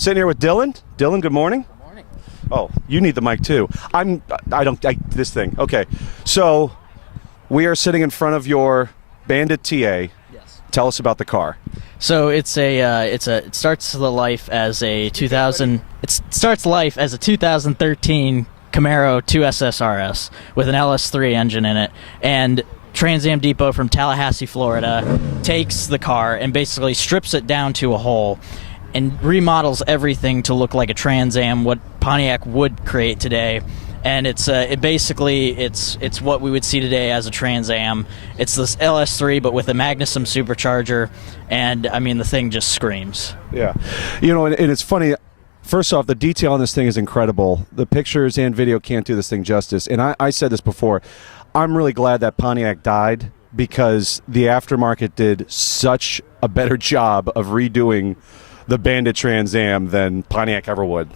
Sitting here with Dylan. Dylan, good morning. Good morning. Oh, you need the mic too. This thing. Okay. So we are sitting in front of your Bandit TA. Yes. Tell us about the car. So it starts life as a 2013 Camaro 2SS RS with an LS3 engine in it, and Trans Am Depot from Tallahassee, Florida, takes the car and basically strips it down to a whole and remodels everything to look like a Trans Am, what Pontiac would create today. And it's what we would see today as a Trans Am. It's this LS3 but with a Magnusum supercharger, and I mean the thing just screams. Yeah. You know, and it's funny. First off, the detail on this thing is incredible. The pictures and video can't do this thing justice. And I said this before. I'm really glad that Pontiac died because the aftermarket did such a better job of redoing the Bandit Trans Am than Pontiac ever would.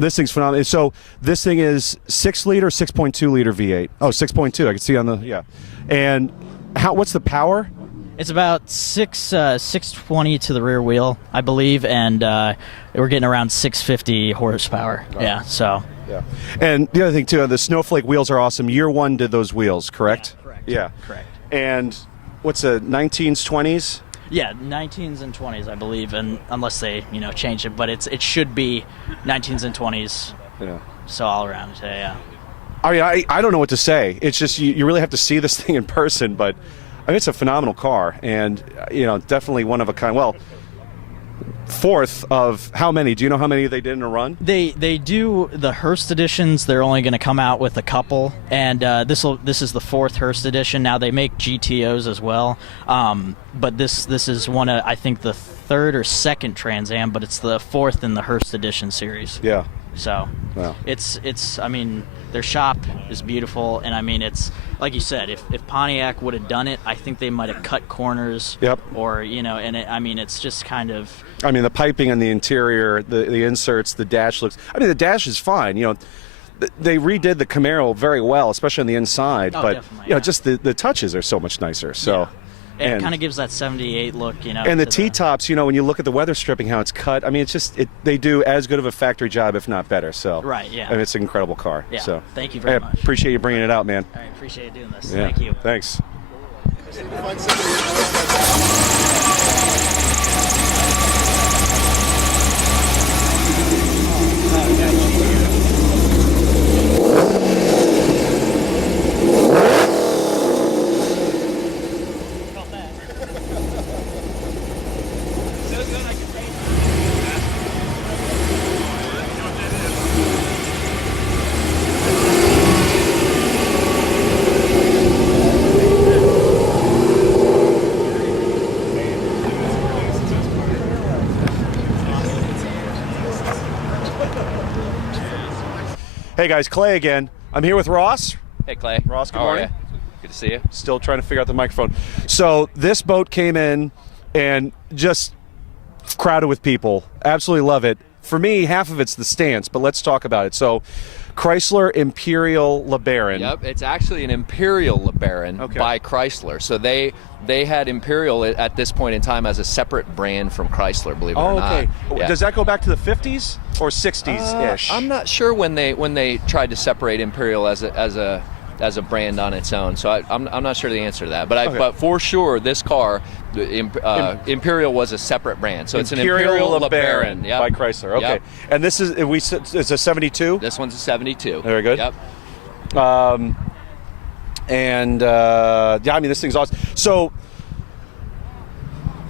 This thing's phenomenal. So this thing is 6-liter, 6.2-liter V8. Oh, 6.2. I can see on the, yeah. And what's the power? It's about 620 to the rear wheel, I believe, and we're getting around 650 horsepower. Oh. Yeah, so. Yeah. And the other thing, too, the Snowflake wheels are awesome. Year one did those wheels, correct? Yeah, correct. Yeah. Correct. And what's a 19s, 20s? Yeah, 19s and 20s, I believe, and unless they, change it, but it should be 19s and 20s. Yeah. So all around today, yeah. I mean, I don't know what to say. It's just you really have to see this thing in person, but I mean, it's a phenomenal car, and definitely one of a kind. Well, fourth of how many? Do you know how many they did in a run? They do the Hearst editions. They're only going to come out with a couple, and this is the fourth Hearst edition. Now they make GTOs as well, but this is one of, I think, the third or second Trans Am, but it's the fourth in the Hearst edition series. Yeah. So wow. It's I mean, their shop is beautiful, and I mean, it's like you said, if Pontiac would have done it, I think they might have cut corners. Yep. Or and I mean, it's just kind of. I mean, the piping on the interior, the inserts, the dash looks. I mean, the dash is fine. They redid the Camaro very well, especially on the inside. Oh, but definitely, just the touches are so much nicer. So. Yeah. It kind of gives that 78 look, And the T-tops, when you look at the weather stripping, how it's cut, I mean, it's just, they do as good of a factory job, if not better. So, right, yeah. And it's an incredible car. Yeah, so. Thank you very much. Appreciate you bringing it out, man. I appreciate doing this. Yeah. Thank you. Thanks. Hey guys, Clay again. I'm here with Ross. Hey Clay. Ross, good How morning. are you? Good to see you. Still trying to figure out the microphone. So this boat came in and just crowded with people. Absolutely love it. For me, half of it's the stance, but let's talk about it. So Chrysler Imperial LeBaron. Yep, it's actually an Imperial LeBaron by Chrysler. So they had Imperial at this point in time as a separate brand from Chrysler, believe it or not. Okay. Yeah. Does that go back to the 50s or 60s-ish? I'm not sure when they tried to separate Imperial as a brand on its own. So I'm not sure the answer to that. But for sure, this car, Imperial was a separate brand. So it's an Imperial LeBaron by Chrysler. Okay. Yep. And this is it's a 72? This one's a 72. Very good. Yep. I mean, this thing's awesome. So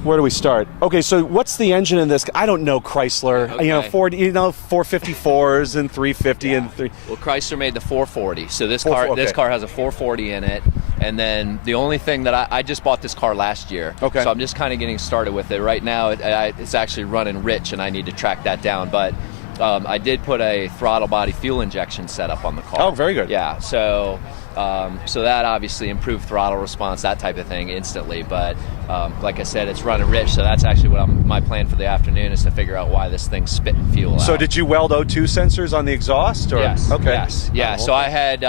where do we start? Okay, so what's the engine in this? I don't know Chrysler. Okay. 454s and 350 and 3. Well, Chrysler made the 440. So this 440, this car has a 440 in it. And then the only thing that I just bought this car last year. Okay. So I'm just kind of getting started with it. Right now, it's actually running rich, and I need to track that down. But I did put a throttle body fuel injection setup on the car. Oh, very good. Yeah. So that obviously improved throttle response, that type of thing, instantly. But like I said, it's running rich, so that's actually what my plan for the afternoon is to figure out why this thing's spitting fuel out. So did you weld O2 sensors on the exhaust? Or? Yes. Okay. Yes. Yeah. So I had.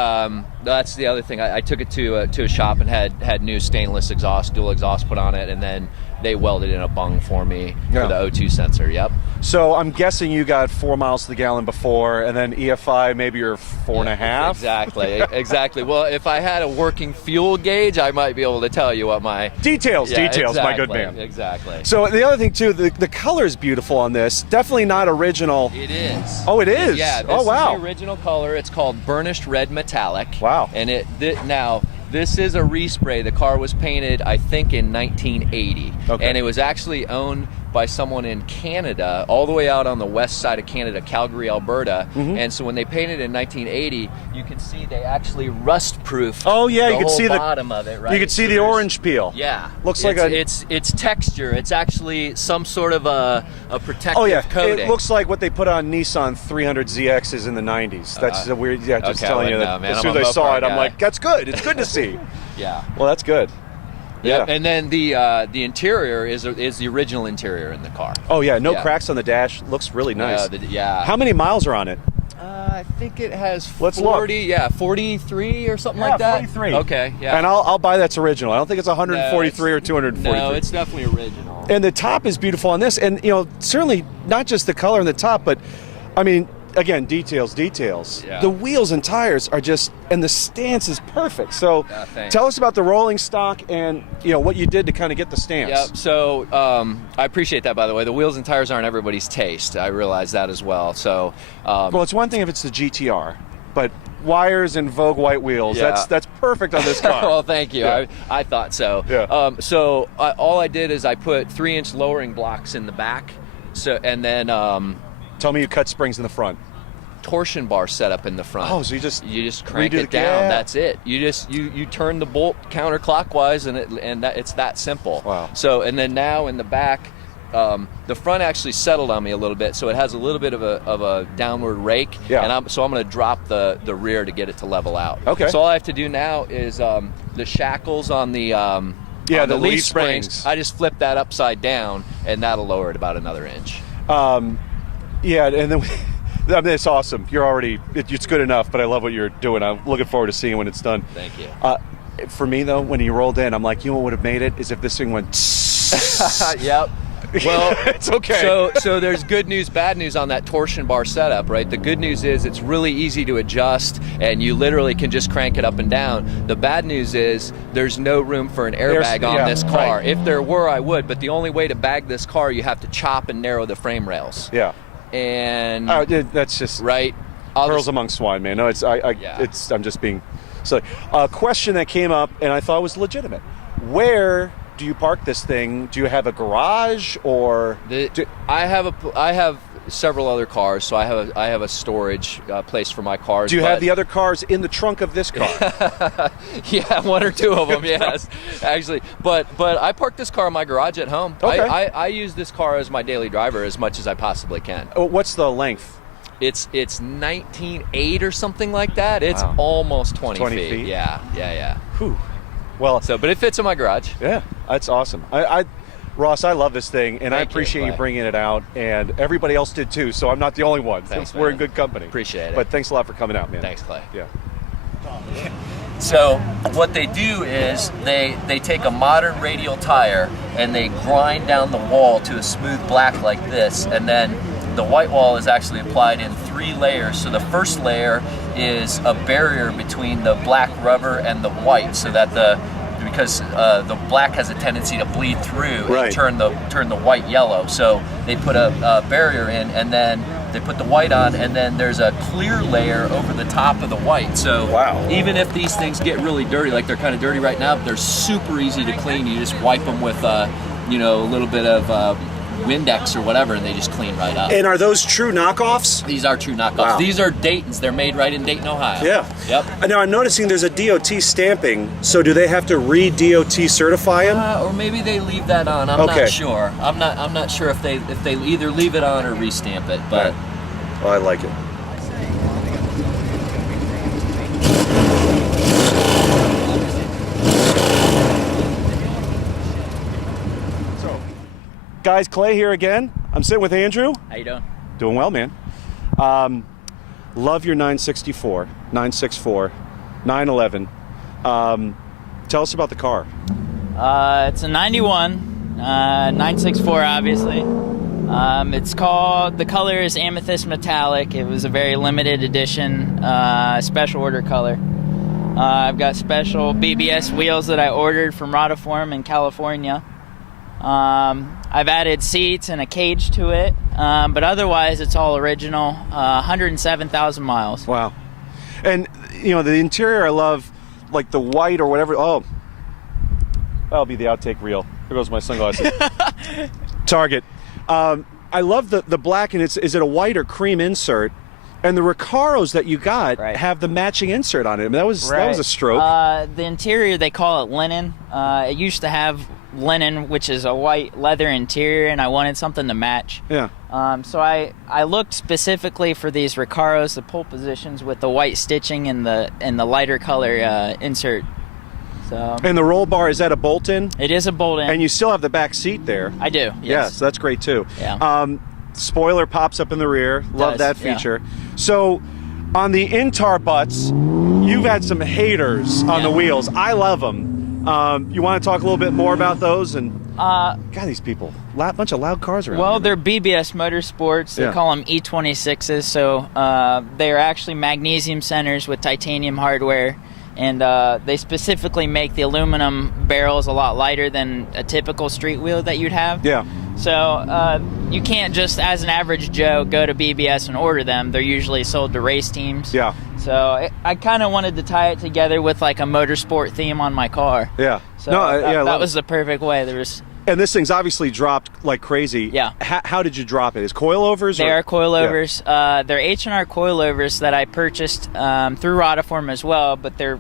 That's the other thing. I took it to a shop and had new stainless exhaust, dual exhaust put on it, and then they welded in a bung for me Yeah. for the O2 sensor. Yep. So I'm guessing you got 4 miles to the gallon before, and then EFI maybe you're 4.5. Exactly. Well, if I had a working fuel gauge, I might be able to tell you what my Details, Yeah, my good man. Exactly. So the other thing too, the color is beautiful on this. Definitely not original. It is. Oh, it is. Yeah. This Oh, wow. is the original color. It's called burnished red metallic. Wow. And now this is a respray. The car was painted, I think, in 1980, Okay. and it was actually owned by someone in Canada, all the way out on the west side of Canada, Calgary, Alberta. Mm-hmm. And so when they painted in 1980, you can see they actually rust-proof. Oh, yeah, the you can whole see the bottom of it, right? You can see So the there's- orange peel. Yeah, Looks like a. it's texture. It's actually some sort of a protective Oh yeah, coating. it looks like what they put on Nissan 300ZXs in the 90s. That's a weird. Yeah, just okay, telling I you wouldn't that. know, man. As I'm soon a as I saw Mopar it, I'm guy. like, that's good. It's good to see. Yeah. Well, that's good. Yep. Yeah. And then the interior is the original interior in the car. Oh yeah, no Yeah. cracks on the dash. Looks really nice. Yeah. How many miles are on it? I think it has Let's 40. Yeah, 43 or something like that. 43. Okay. Yeah. And I'll buy that's original. I don't think it's 143 or 243. No, it's definitely original. And the top is beautiful on this, and certainly not just the color on the top, but I mean, again, details. Yeah. The wheels and tires are just, and the stance is perfect. So, Yeah, thanks. tell us about the rolling stock and what you did to kind of get the stance. Yep. So I appreciate that, by the way. The wheels and tires aren't everybody's taste. I realize that as well. So. Well, it's one thing if it's the GTR, but wires and Vogue white wheels, Yeah. that's perfect on this car. Well, thank you. Yeah. I thought so. Yeah. All I did is I put 3-inch lowering blocks in the back. So and then. Tell me you cut springs in the front. Torsion bar setup in the front. Oh, so you just crank redo it the- down. yeah. That's it. You just you turn the bolt counterclockwise, and it's that simple. Wow. So and then now in the back, the front actually settled on me a little bit, so it has a little bit of a downward rake. Yeah. And I'm going to drop the rear to get it to level out. Okay. So all I have to do now is the shackles on the on the the leaf leaf springs. I just flip that upside down, and that'll lower it about another inch. Yeah, and then I mean, it's awesome. You're already it's good enough, but I love what you're doing. I'm looking forward to seeing when it's done. Thank you. For me though, when you rolled in, I'm like, what would have made it is if this thing went. Yep. Well, it's okay. So there's good news, bad news on that torsion bar setup, right? The good news is it's really easy to adjust, and you literally can just crank it up and down. The bad news is there's no room for an airbag on this car. Right. If there were, I would, but the only way to bag this car, you have to chop and narrow the frame rails. Yeah. And That's just right. pearls among swine, man. No, I'm just being silly. A question that came up and I thought was legitimate. Where do you park this thing? Do you have a garage or? I have several other cars, so I have a storage place for my cars. Do you have the other cars in the trunk of this car? Yeah, one or two of them, yes, actually. But I park this car in my garage at home. Okay. I use this car as my daily driver as much as I possibly can. What's the length? It's 19.8 or something like that. It's Wow. almost 20 20 feet. feet? Yeah. Whew. Well, So, but it fits in my garage. yeah, that's awesome. Ross, I love this thing, and I Thank you, appreciate you Clay. bringing it out, and everybody else did too, so I'm not the only one. Thanks, We're in man. good company. Appreciate it. But thanks a lot for coming out, man. Thanks, Clay. Yeah. So what they do is they take a modern radial tire and they grind down the wall to a smooth black like this, and then the white wall is actually applied in 3 layers. So the first layer is a barrier between the black rubber and the white, so that because the black has a tendency to bleed through Right. and turn the white yellow. So they put a barrier in, and then they put the white on, and then there's a clear layer over the top of the white. So Wow. even if these things get really dirty, like they're kind of dirty right now, they're super easy to clean. You just wipe them with a little bit of Windex or whatever, and they just clean right up. And are those true knockoffs? These are true knockoffs. Wow. These are Dayton's. They're made right in Dayton, Ohio. Yeah. Yep. Now I'm noticing there's a DOT stamping, so do they have to re-DOT certify them? Or maybe they leave that on. I'm Okay. not sure. I'm not sure if they either leave it on or restamp it. But Well, I like it. Guys, Clay here again. I'm sitting with Andrew. How you doing? Doing well, man. Love your 964, 964, 911. Tell us about the car. It's a 91 964, obviously. It's called, the color is Amethyst Metallic. It was a very limited edition, special order color. I've got special BBS wheels that I ordered from Rotiform in California. I've added seats and a cage to it, but otherwise it's all original. 107,000 miles. Wow. And, the interior I love, like the white or whatever. Oh, that'll be the outtake reel. There goes my sunglasses. Target. I love the black, and is it a white or cream insert? And the Recaros that you got have the matching insert on it. I mean, that was a stroke. The interior, they call it linen. It used to have linen, which is a white leather interior, and I wanted something to match. Yeah. So I looked specifically for these Recaros, the pole positions with the white stitching and the lighter color insert. So. And the roll bar, is that a bolt-in? It is a bolt-in. And you still have the back seat there. I do. Yes. Yeah, so that's great too. Yeah. Spoiler pops up in the rear. Love that feature. Yeah. So, on the Intar butts, you've had some haters on the wheels. I love them. You want to talk a little bit more about those? And God, these people, bunch of loud cars around. Well, here, they're BBS Motorsports. They call them E26s. So they are actually magnesium centers with titanium hardware. And they specifically make the aluminum barrels a lot lighter than a typical street wheel that you'd have. Yeah. So you can't just, as an average Joe, go to BBS and order them. They're usually sold to race teams. Yeah. So I kind of wanted to tie it together with like a motorsport theme on my car. Yeah. So that was the perfect way. And this thing's obviously dropped like crazy. Yeah. How did you drop it? Is coilovers? They are coilovers. Yeah. They're H&R coilovers that I purchased through Rotiform as well, but they're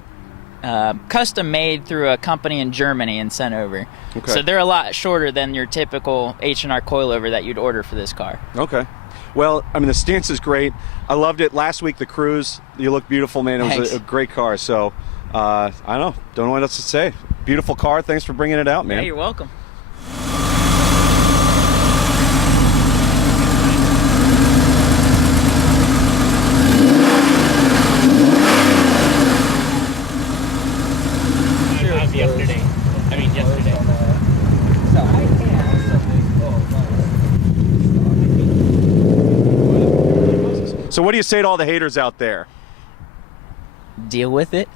custom made through a company in Germany and sent over. Okay. So they're a lot shorter than your typical H&R coilover that you'd order for this car. Okay. Well, I mean, the stance is great. I loved it. Last week, the Cruise, you look beautiful, man. It was a great car. So, I don't know what else to say. Beautiful car. Thanks for bringing it out, man. Yeah, you're welcome. Yesterday. So what do you say to all the haters out there? Deal with it.